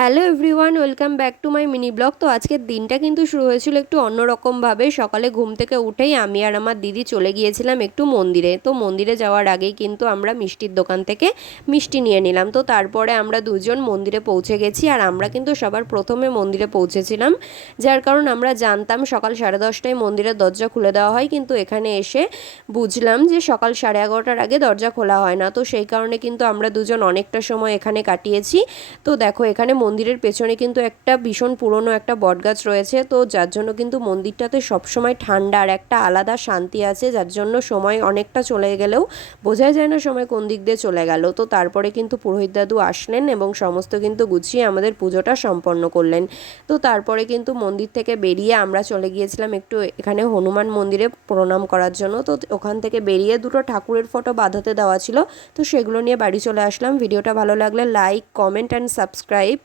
Hello everyone, welcome back to my mini blog. তো আজকের দিনটা কিন্তু শুরু হয়েছিল একটু অন্যরকমভাবে। সকালে ঘুম থেকে উঠেই আমি আর আমার দিদি চলে গিয়েছিলাম একটু মন্দিরে। তো মন্দিরে যাওয়ার আগেই কিন্তু আমরা মিষ্টির দোকান থেকে মিষ্টি নিয়ে নিলাম। তো তারপরে আমরা দুজন মন্দিরে পৌঁছে গেছি, আর আমরা কিন্তু সবার প্রথমে মন্দিরে পৌঁছেছিলাম, যার কারণ আমরা জানতাম সকাল 10:30টায় মন্দিরের দরজা খুলে দেওয়া হয়, কিন্তু এখানে এসে বুঝলাম যে সকাল 11:30টার আগে দরজা খোলা হয় না। তো সেই কারণে কিন্তু আমরা দুজন অনেকটা সময় এখানে কাটিয়েছি। তো দেখো, এখানে মন্দিরের পেছনে কিন্তু একটা ভীষণ পুরনো একটা বটগাছ রয়েছে, তো যার জন্য কিন্তু মন্দিরটাতে সবসময় ঠান্ডা আর একটা আলাদা শান্তি আছে, যার জন্য সময় অনেকটা চলে গেলেও বোঝাই যায় না সময় কোন দিক দিয়ে চলে গেল। তো তারপরে কিন্তু পুরোহিত দাদু আসলেন এবং সমস্ত কিন্তু গুছিয়ে আমাদের পুজোটা সম্পন্ন করলেন। তো তারপরে কিন্তু মন্দির থেকে বেরিয়ে আমরা চলে গিয়েছিলাম একটু এখানে হনুমান মন্দিরে প্রণাম করার জন্য। তো ওখান থেকে বেরিয়ে দুটো ঠাকুরের ফটো বাঁধাতে দেওয়া ছিল, তো সেগুলো নিয়ে বাড়ি চলে আসলাম। ভিডিওটা ভালো লাগলে লাইক, কমেন্ট অ্যান্ড সাবস্ক্রাইব।